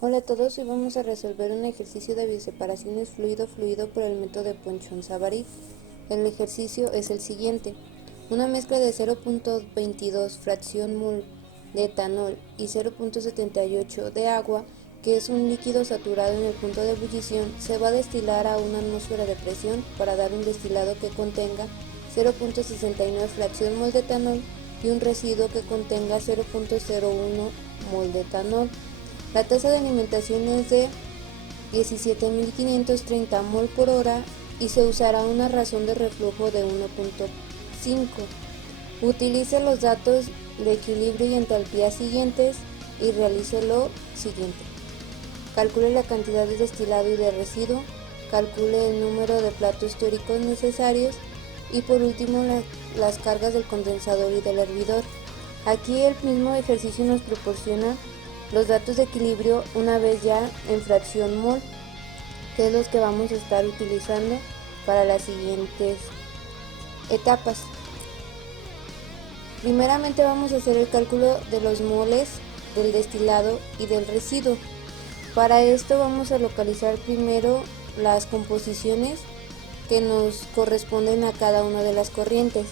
Hola a todos, hoy vamos a resolver un ejercicio de bioseparaciones fluido-fluido por el método de Ponchon-Savary. El ejercicio es el siguiente. Una mezcla de 0.22 fracción mol de etanol y 0.78 de agua, que es un líquido saturado en el punto de ebullición, se va a destilar a una atmósfera de presión para dar un destilado que contenga 0.69 fracción mol de etanol y un residuo que contenga 0.01 mol de etanol. La tasa de alimentación es de 17.530 mol por hora y se usará una razón de reflujo de 1.5. Utilice los datos de equilibrio y entalpía siguientes y realice lo siguiente. Calcule la cantidad de destilado y de residuo, calcule el número de platos teóricos necesarios y por último las cargas del condensador y del hervidor. Aquí el mismo ejercicio nos proporciona los datos de equilibrio una vez ya en fracción mol, que es los que vamos a estar utilizando para las siguientes etapas. Primeramente vamos a hacer el cálculo de los moles del destilado y del residuo. Para esto vamos a localizar primero las composiciones que nos corresponden a cada una de las corrientes.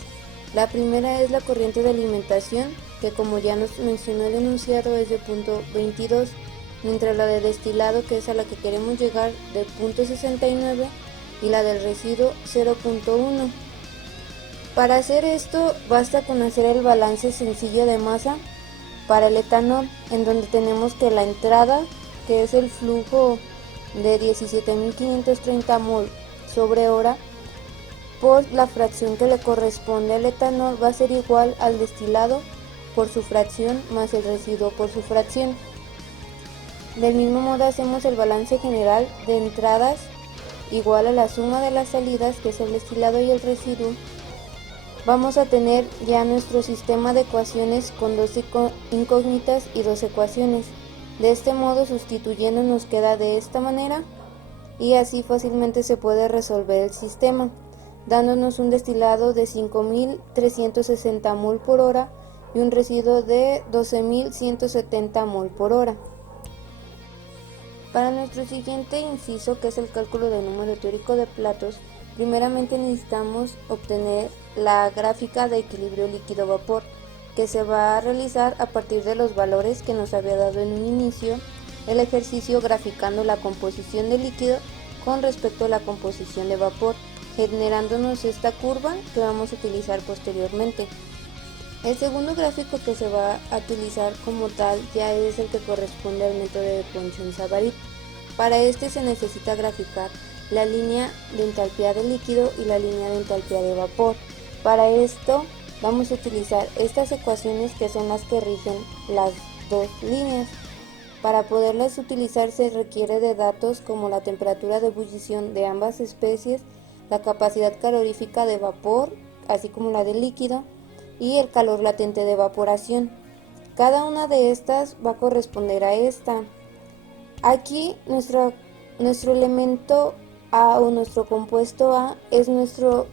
La primera es la corriente de alimentación, que como ya nos mencionó el enunciado es de punto 22, mientras la de destilado, que es a la que queremos llegar, de punto 69 y la del residuo 0.1. Para hacer esto basta con hacer el balance sencillo de masa para el etanol, en donde tenemos que la entrada, que es el flujo de 17.530 mol sobre hora, por la fracción que le corresponde al etanol va a ser igual al destilado por su fracción más el residuo por su fracción. Del mismo modo hacemos el balance general de entradas igual a la suma de las salidas, que es el destilado y el residuo. Vamos a tener ya nuestro sistema de ecuaciones con dos incógnitas y dos ecuaciones. De este modo, sustituyendo, nos queda de esta manera y así fácilmente se puede resolver el sistema, dándonos un destilado de 5.360 mol por hora y un residuo de 12.170 mol por hora. Para nuestro siguiente inciso, que es el cálculo del número teórico de platos, primeramente necesitamos obtener la gráfica de equilibrio líquido-vapor, que se va a realizar a partir de los valores que nos había dado en un inicio el ejercicio, graficando la composición de líquido con respecto a la composición de vapor, generándonos esta curva que vamos a utilizar posteriormente. El segundo gráfico que se va a utilizar como tal ya es el que corresponde al método de Ponchon-Savary. Para este se necesita graficar la línea de entalpía de líquido y la línea de entalpía de vapor. Para esto vamos a utilizar estas ecuaciones, que son las que rigen las dos líneas. Para poderlas utilizar se requiere de datos como la temperatura de ebullición de ambas especies, la capacidad calorífica de vapor, así como la de líquido, y el calor latente de evaporación. Cada una de estas va a corresponder a esta. Aquí nuestro elemento A o nuestro compuesto A es nuestro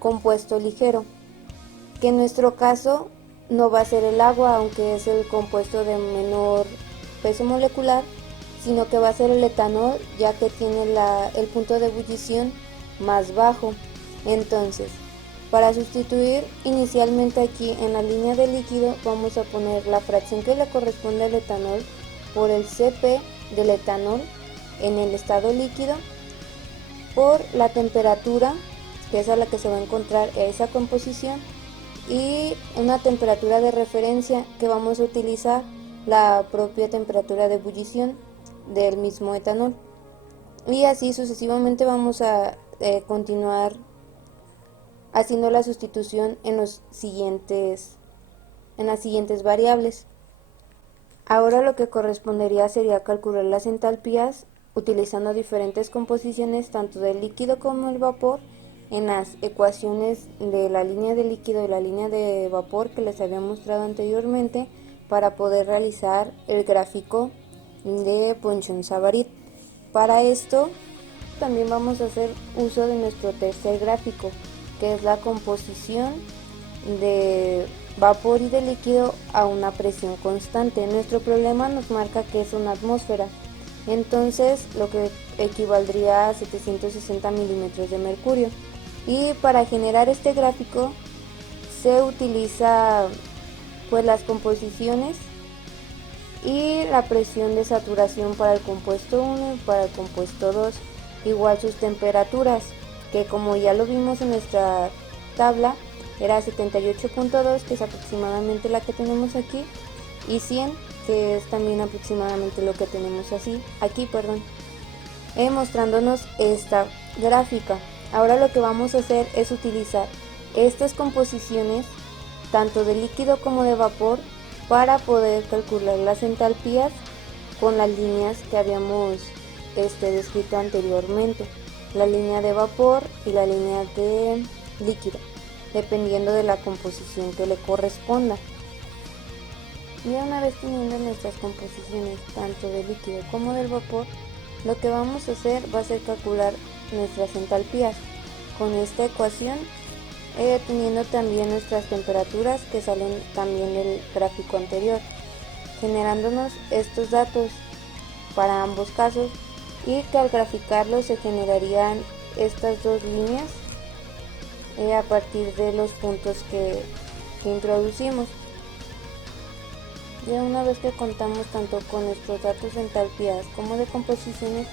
compuesto ligero, que en nuestro caso no va a ser el agua, aunque es el compuesto de menor peso molecular, sino que va a ser el etanol, ya que tiene el punto de ebullición más bajo. Entonces, para sustituir inicialmente aquí en la línea de líquido, vamos a poner la fracción que le corresponde al etanol por el Cp del etanol en el estado líquido por la temperatura, que es a la que se va a encontrar esa composición, y una temperatura de referencia que vamos a utilizar la propia temperatura de ebullición del mismo etanol. Y así sucesivamente vamos a continuar haciendo la sustitución en las siguientes variables. Ahora lo que correspondería sería calcular las entalpías utilizando diferentes composiciones tanto del líquido como el vapor en las ecuaciones de la línea de líquido y la línea de vapor que les había mostrado anteriormente, para poder realizar el gráfico de Ponchon-Savary. Para esto también vamos a hacer uso de nuestro tercer gráfico, que es la composición de vapor y de líquido a una presión constante. Nuestro problema nos marca que es una atmósfera, entonces lo que equivaldría a 760 milímetros de mercurio. Y para generar este gráfico se utiliza pues las composiciones y la presión de saturación para el compuesto 1 y para el compuesto 2, igual sus temperaturas, que como ya lo vimos en nuestra tabla era 78.2, que es aproximadamente la que tenemos aquí, y 100, que es también aproximadamente lo que tenemos aquí, mostrándonos esta gráfica. Ahora lo que vamos a hacer es utilizar estas composiciones tanto de líquido como de vapor para poder calcular las entalpías con las líneas que habíamos descrito anteriormente, la línea de vapor y la línea de líquido, dependiendo de la composición que le corresponda. Y una vez teniendo nuestras composiciones tanto de líquido como del vapor, lo que vamos a hacer va a ser calcular nuestras entalpías con esta ecuación, teniendo también nuestras temperaturas que salen también del gráfico anterior, generándonos estos datos para ambos casos, y que al graficarlos se generarían estas dos líneas a partir de los puntos que introducimos. Ya una vez que contamos tanto con nuestros datos de entalpías como de composiciones,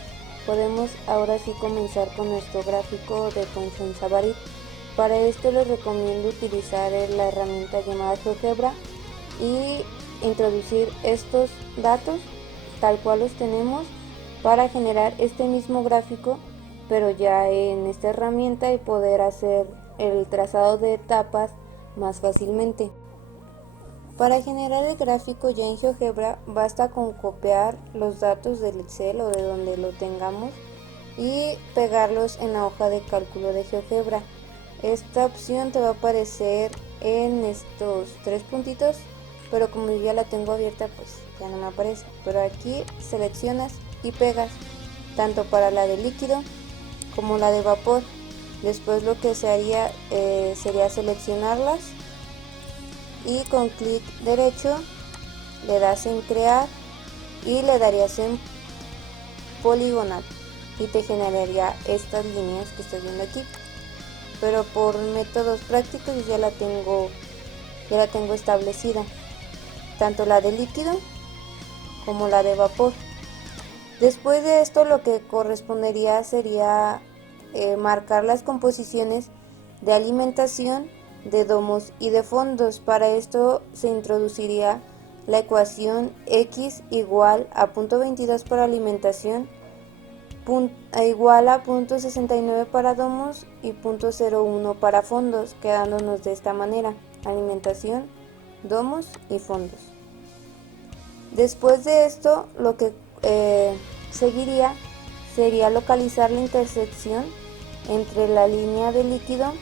podemos ahora sí comenzar con nuestro gráfico de Poisson-Savary. Para esto les recomiendo utilizar la herramienta llamada GeoGebra y introducir estos datos tal cual los tenemos para generar este mismo gráfico, pero ya en esta herramienta, y poder hacer el trazado de etapas más fácilmente. Para generar el gráfico ya en GeoGebra basta con copiar los datos del Excel o de donde lo tengamos y pegarlos en la hoja de cálculo de GeoGebra. Esta opción te va a aparecer en estos tres puntitos, pero como yo ya la tengo abierta pues ya no me aparece. Pero aquí seleccionas y pegas tanto para la de líquido como la de vapor. Después lo que se haría sería seleccionarlas y con clic derecho le das en crear y le darías en poligonal y te generaría estas líneas que estás viendo aquí, pero por métodos prácticos ya la tengo establecida, tanto la de líquido como la de vapor. Después de esto lo que correspondería sería marcar las composiciones de alimentación, de domos y de fondos. Para esto se introduciría la ecuación x igual a 0.22 para alimentación, igual a 0.69 para domos y 0.01 para fondos, quedándonos de esta manera: alimentación, domos y fondos. Después de esto lo que seguiría sería localizar la intersección entre la línea de líquido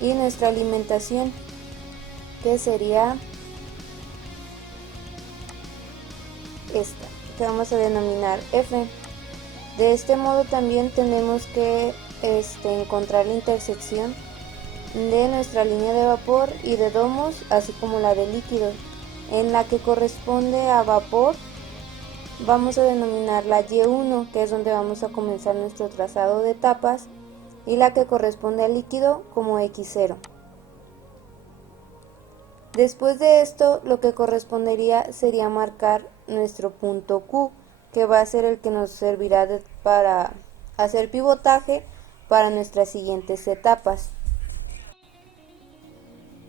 y nuestra alimentación, que sería esta, que vamos a denominar F. De este modo también tenemos que encontrar la intersección de nuestra línea de vapor y de domos, así como la de líquido. En la que corresponde a vapor vamos a denominar la Y1, que es donde vamos a comenzar nuestro trazado de etapas, y la que corresponde al líquido como X0. Después de esto lo que correspondería sería marcar nuestro punto Q, que va a ser el que nos servirá para hacer pivotaje para nuestras siguientes etapas.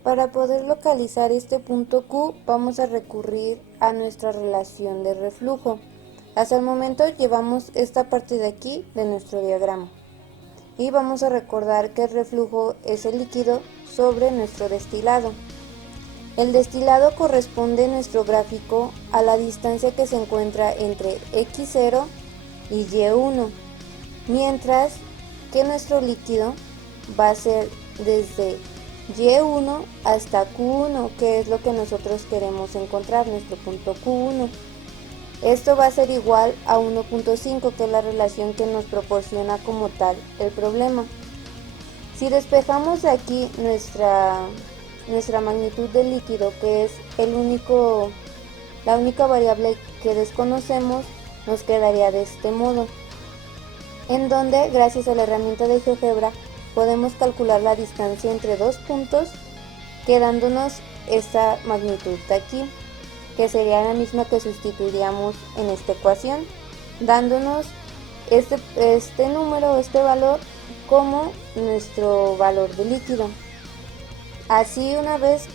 Para poder localizar este punto Q vamos a recurrir a nuestra relación de reflujo. Hasta el momento llevamos esta parte de aquí de nuestro diagrama. Y vamos a recordar que el reflujo es el líquido sobre nuestro destilado. El destilado corresponde en nuestro gráfico a la distancia que se encuentra entre X0 y Y1, mientras que nuestro líquido va a ser desde Y1 hasta Q1, que es lo que nosotros queremos encontrar, nuestro punto Q1. Esto va a ser igual a 1.5, que es la relación que nos proporciona como tal el problema. Si despejamos de aquí nuestra magnitud del líquido, que es la única variable que desconocemos, nos quedaría de este modo, en donde gracias a la herramienta de GeoGebra podemos calcular la distancia entre dos puntos, quedándonos esta magnitud de aquí, que sería la misma que sustituiríamos en esta ecuación, dándonos este número, este valor, como nuestro valor de líquido. Así, una vez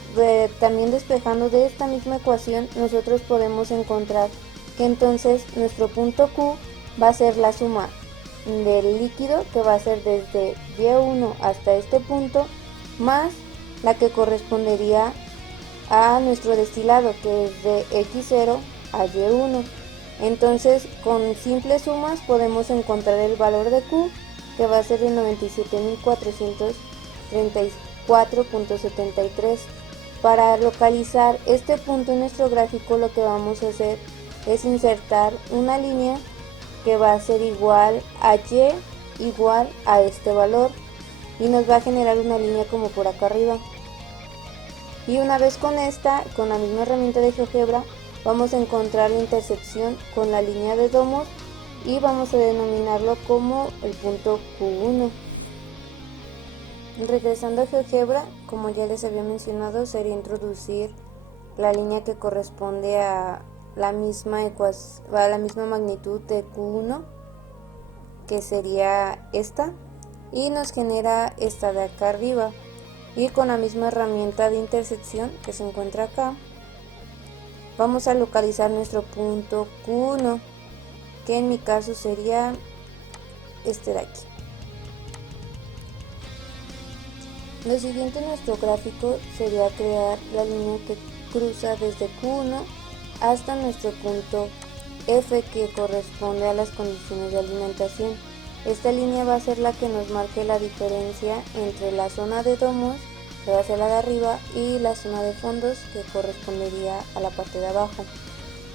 también despejando de esta misma ecuación, nosotros podemos encontrar que entonces nuestro punto Q va a ser la suma del líquido, que va a ser desde Y1 hasta este punto, más la que correspondería a nuestro destilado, que es de X0 a Y1. Entonces, con simples sumas podemos encontrar el valor de Q, que va a ser de 97.434.73. Para localizar este punto en nuestro gráfico, lo que vamos a hacer es insertar una línea que va a ser igual a Y igual a este valor, y nos va a generar una línea como por acá arriba. Y una vez con la misma herramienta de GeoGebra, vamos a encontrar la intersección con la línea de domos y vamos a denominarlo como el punto Q1. Regresando a GeoGebra, como ya les había mencionado, sería introducir la línea que corresponde a la misma magnitud de Q1, que sería esta, y nos genera esta de acá arriba. Y con la misma herramienta de intersección que se encuentra acá, vamos a localizar nuestro punto Q1, que en mi caso sería este de aquí. Lo siguiente en nuestro gráfico sería crear la línea que cruza desde Q1 hasta nuestro punto F, que corresponde a las condiciones de alimentación. Esta línea va a ser la que nos marque la diferencia entre la zona de domos, que va a ser la de arriba, y la zona de fondos, que correspondería a la parte de abajo.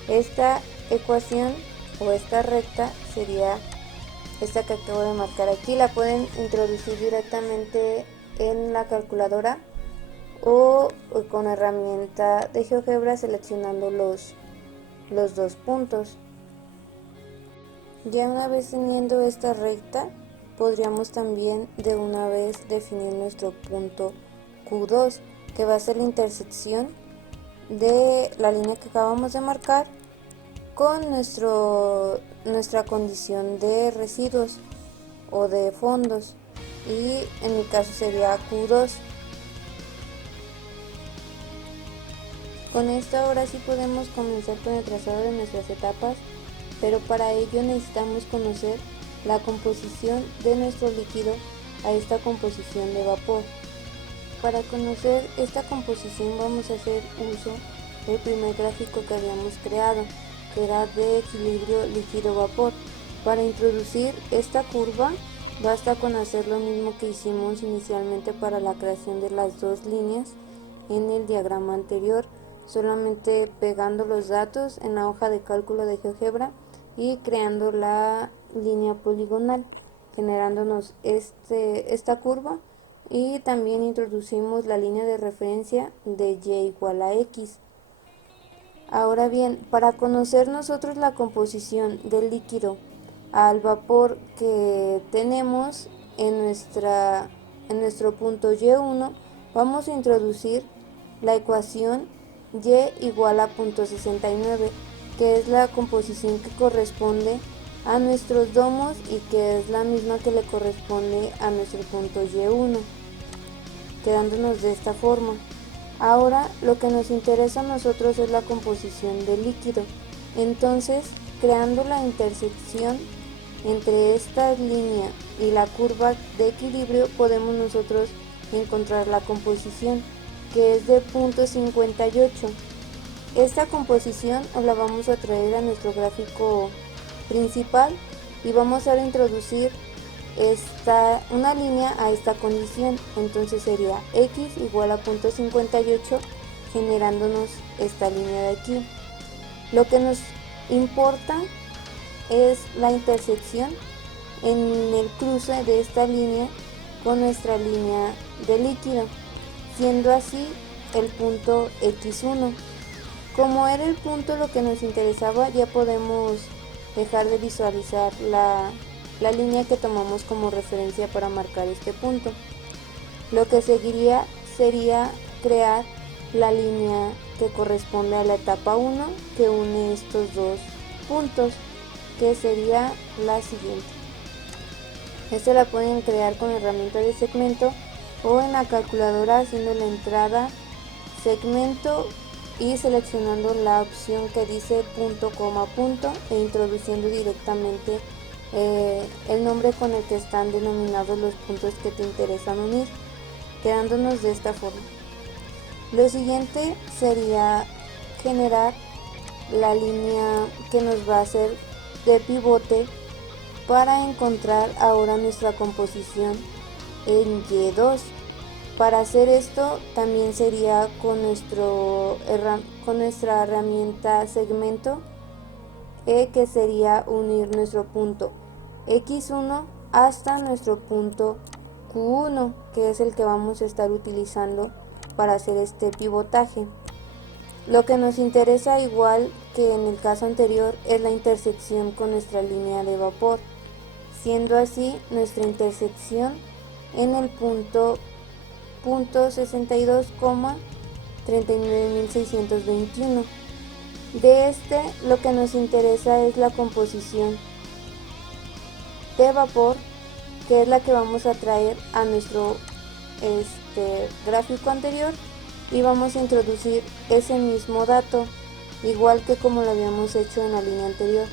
Esta ecuación o esta recta sería esta que acabo de marcar aquí. La pueden introducir directamente en la calculadora o con la herramienta de GeoGebra, seleccionando los dos puntos. Ya una vez teniendo esta recta, podríamos también de una vez definir nuestro punto Q2, que va a ser la intersección de la línea que acabamos de marcar con nuestra condición de residuos o de fondos, y en mi caso sería Q2. Con esto ahora sí podemos comenzar con el trazado de nuestras etapas, pero para ello necesitamos conocer la composición de nuestro líquido a esta composición de vapor. Para conocer esta composición vamos a hacer uso del primer gráfico que habíamos creado, que era de equilibrio líquido-vapor. Para introducir esta curva basta con hacer lo mismo que hicimos inicialmente para la creación de las dos líneas en el diagrama anterior, solamente pegando los datos en la hoja de cálculo de GeoGebra y creando la línea poligonal, generándonos esta curva, y también introducimos la línea de referencia de Y igual a X. Ahora bien, para conocer nosotros la composición del líquido al vapor que tenemos en nuestro punto Y1, vamos a introducir la ecuación Y igual a 0.69, que es la composición que corresponde a nuestros domos y que es la misma que le corresponde a nuestro punto Y1, quedándonos de esta forma. Ahora lo que nos interesa a nosotros es la composición del líquido. Entonces, creando la intersección entre esta línea y la curva de equilibrio, podemos nosotros encontrar la composición, que es de 0.58. Esta composición la vamos a traer a nuestro gráfico principal y vamos a introducir una línea a esta condición. Entonces sería X igual a 0.58, generándonos esta línea de aquí. Lo que nos importa es la intersección en el cruce de esta línea con nuestra línea de líquido. Siendo así, el punto X1. Como era el punto lo que nos interesaba, ya podemos dejar de visualizar la línea que tomamos como referencia para marcar este punto. Lo que seguiría sería crear la línea que corresponde a la etapa 1 que une estos dos puntos, que sería la siguiente. Esta la pueden crear con herramienta de segmento o en la calculadora haciendo la entrada segmento y seleccionando la opción que dice punto coma punto e introduciendo directamente el nombre con el que están denominados los puntos que te interesan unir, quedándonos de esta forma. Lo siguiente sería generar la línea que nos va a hacer de pivote para encontrar ahora nuestra composición en Y2. Para hacer esto también sería con nuestra herramienta segmento, que sería unir nuestro punto X1 hasta nuestro punto Q1, que es el que vamos a estar utilizando para hacer este pivotaje. Lo que nos interesa, igual que en el caso anterior, es la intersección con nuestra línea de vapor, siendo así nuestra intersección en el punto 62,39.621. De este, lo que nos interesa es la composición de vapor, que es la que vamos a traer a nuestro gráfico anterior, y vamos a introducir ese mismo dato, igual que como lo habíamos hecho en la línea anterior,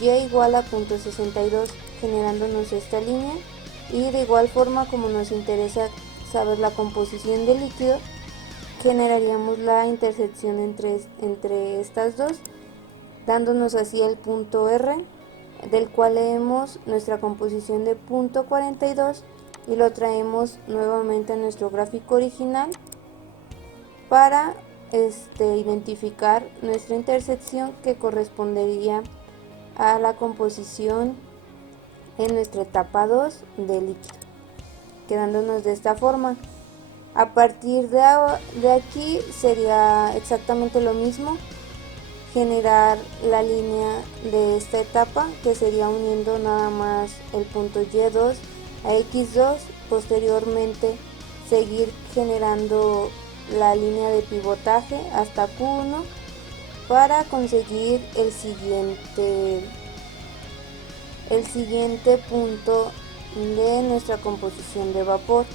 y igual a .62, generándonos esta línea. Y de igual forma, como nos interesa saber la composición del líquido, generaríamos la intersección entre estas dos, dándonos así el punto R, del cual leemos nuestra composición de punto 42 y lo traemos nuevamente a nuestro gráfico original para identificar nuestra intersección, que correspondería a la composición en nuestra etapa 2 del líquido, quedándonos de esta forma. A partir de aquí sería exactamente lo mismo, generar la línea de esta etapa, que sería uniendo nada más el punto Y2 a X2, posteriormente seguir generando la línea de pivotaje hasta Q1 para conseguir el siguiente punto de nuestra composición de vapor.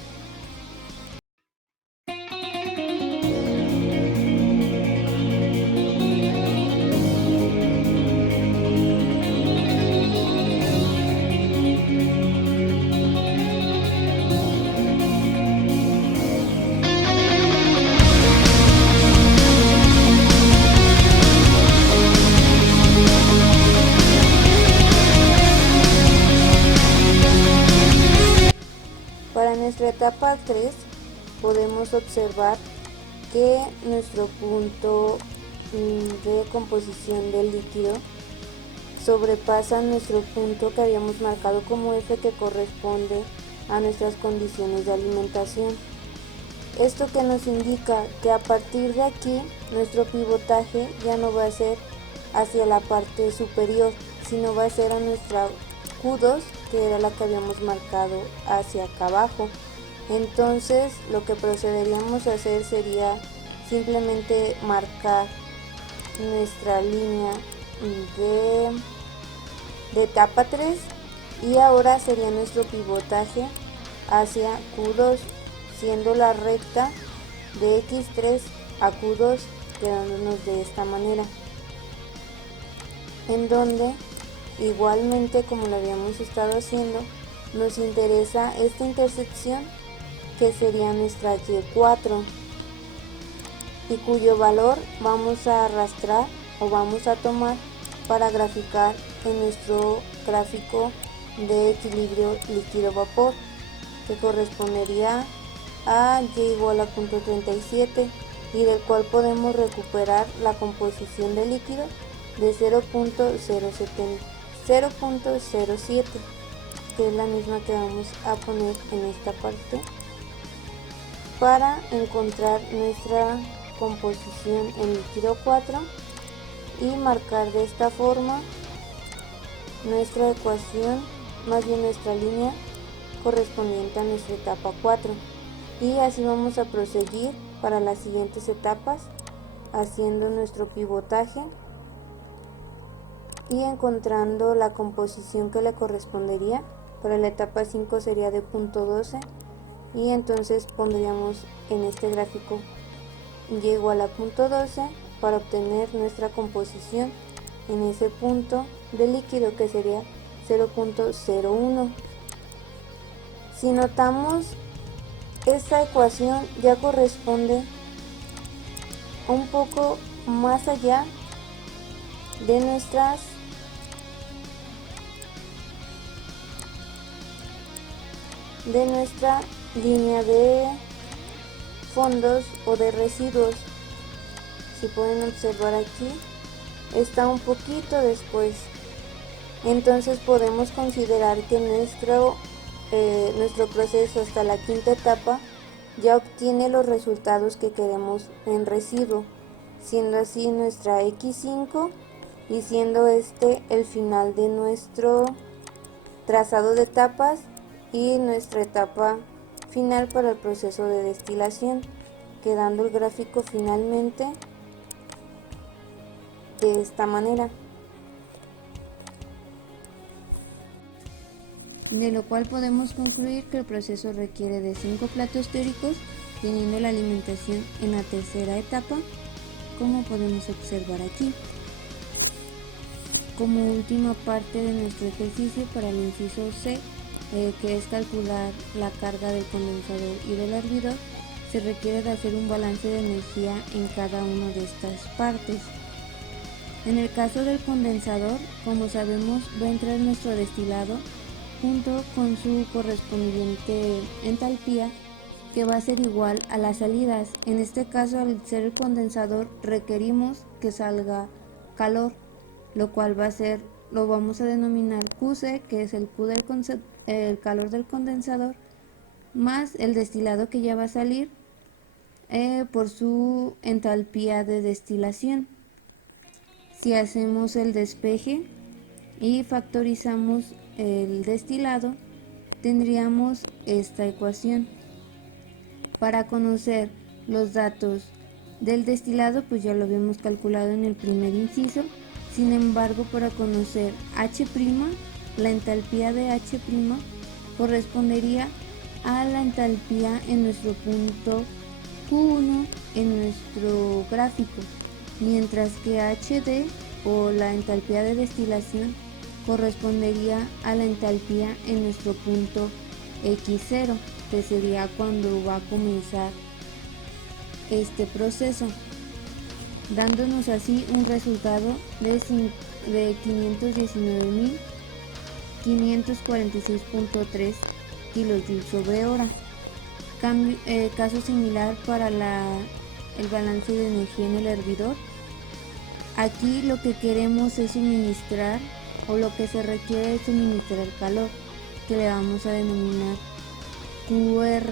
Para nuestra etapa 3 podemos observar que nuestro punto de composición del líquido sobrepasa nuestro punto que habíamos marcado como F, que corresponde a nuestras condiciones de alimentación. Esto que nos indica que a partir de aquí nuestro pivotaje ya no va a ser hacia la parte superior, sino va a ser a nuestra Q2, que era la que habíamos marcado hacia acá abajo. Entonces lo que procederíamos a hacer sería simplemente marcar nuestra línea de etapa 3, y ahora sería nuestro pivotaje hacia Q2, siendo la recta de X3 a Q2, quedándonos de esta manera, en donde igualmente, como lo habíamos estado haciendo, nos interesa esta intersección, que sería nuestra Y4, y cuyo valor vamos a arrastrar o vamos a tomar para graficar en nuestro gráfico de equilibrio líquido-vapor, que correspondería a Y igual a .37, y del cual podemos recuperar la composición del líquido de 0.07, que es la misma que vamos a poner en esta parte, para encontrar nuestra composición en líquido 4 y marcar de esta forma nuestra ecuación, más bien nuestra línea correspondiente a nuestra etapa 4, y así vamos a proseguir para las siguientes etapas haciendo nuestro pivotaje y encontrando la composición que le correspondería. Para la etapa 5 sería de punto 12 y entonces pondríamos en este gráfico y igual a punto 12 para obtener nuestra composición en ese punto de líquido, que sería 0.01. Si notamos, esta ecuación ya corresponde un poco más allá de nuestra línea de fondos o de residuos. Si pueden observar aquí, está un poquito después. Entonces podemos considerar que nuestro proceso hasta la quinta etapa ya obtiene los resultados que queremos en residuo, siendo así nuestra X5 y siendo este el final de nuestro trazado de etapas y nuestra etapa final para el proceso de destilación, quedando el gráfico finalmente de esta manera, de lo cual podemos concluir que el proceso requiere de 5 platos teóricos, teniendo la alimentación en la tercera etapa, como podemos observar aquí. Como última parte de nuestro ejercicio para el inciso C, que es calcular la carga del condensador y del hervidor, se requiere de hacer un balance de energía en cada una de estas partes. En el caso del condensador, como sabemos, va a entrar nuestro destilado junto con su correspondiente entalpía, que va a ser igual a las salidas. En este caso, al ser el condensador, requerimos que salga calor, lo cual lo vamos a denominar QC, que es el calor del condensador, más el destilado que ya va a salir por su entalpía de destilación. Si hacemos el despeje y factorizamos el destilado, tendríamos esta ecuación. Para conocer los datos del destilado, pues ya lo habíamos calculado en el primer inciso. Sin embargo, para conocer H', la entalpía de H' correspondería a la entalpía en nuestro punto Q1 en nuestro gráfico, mientras que HD, o la entalpía de destilación, correspondería a la entalpía en nuestro punto X0, que sería cuando va a comenzar este proceso, dándonos así un resultado de 519.546.3 kilojoules sobre hora. Caso similar para el balance de energía en el hervidor. Aquí lo que queremos es suministrar, o lo que se requiere es suministrar calor, que le vamos a denominar QR,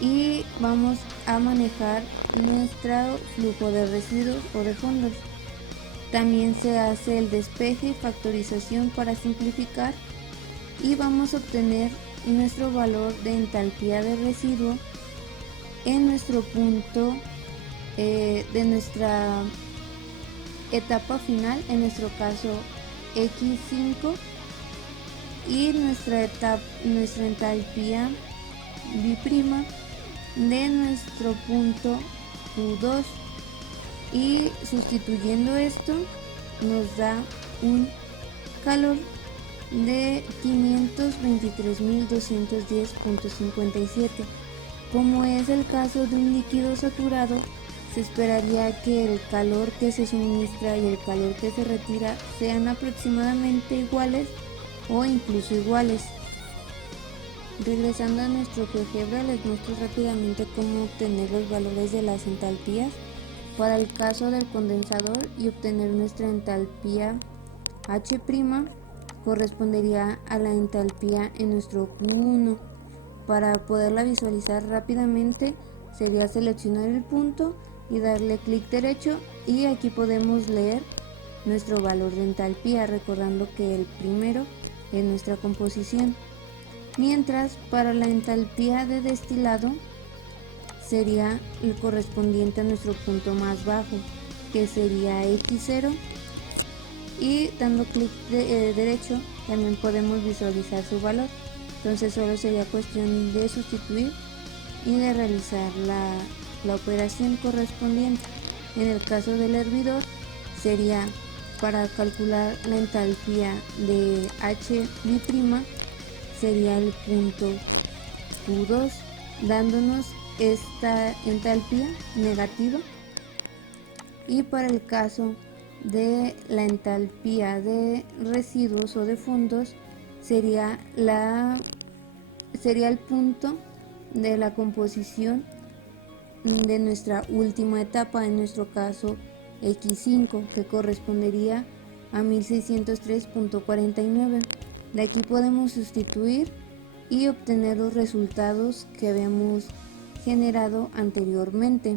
y vamos a manejar nuestro flujo de residuos o de fondos. También se hace el despeje y factorización para simplificar, y vamos a obtener nuestro valor de entalpía de residuo en nuestro punto de nuestra etapa final, en nuestro caso X5, y nuestra entalpía B' de nuestro punto Q2, y sustituyendo esto nos da un calor de 523.210.57. Como es el caso de un líquido saturado, se esperaría que el calor que se suministra y el calor que se retira sean aproximadamente iguales o incluso iguales. Regresando a nuestro GeoGebra, les muestro rápidamente cómo obtener los valores de las entalpías para el caso del condensador, y obtener nuestra entalpía H' correspondería a la entalpía en nuestro Q1, Para poderla visualizar rápidamente sería seleccionar el punto y darle clic derecho, y aquí podemos leer nuestro valor de entalpía, recordando que el primero es nuestra composición. Mientras para la entalpía de destilado sería el correspondiente a nuestro punto más bajo, que sería X0, y dando clic derecho también podemos visualizar su valor. Entonces solo sería cuestión de sustituir y de realizar la operación correspondiente. En el caso del hervidor sería, para calcular la entalpía de H' sería el punto Q2, dándonos esta entalpía negativa. Y para el caso de la entalpía de residuos o de fondos sería el punto de la composición de nuestra última etapa, en nuestro caso X5, que correspondería a 1603.49. De aquí podemos sustituir y obtener los resultados que habíamos generado anteriormente,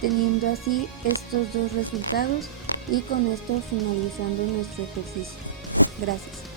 teniendo así estos dos resultados, y con esto finalizando nuestro ejercicio. Gracias.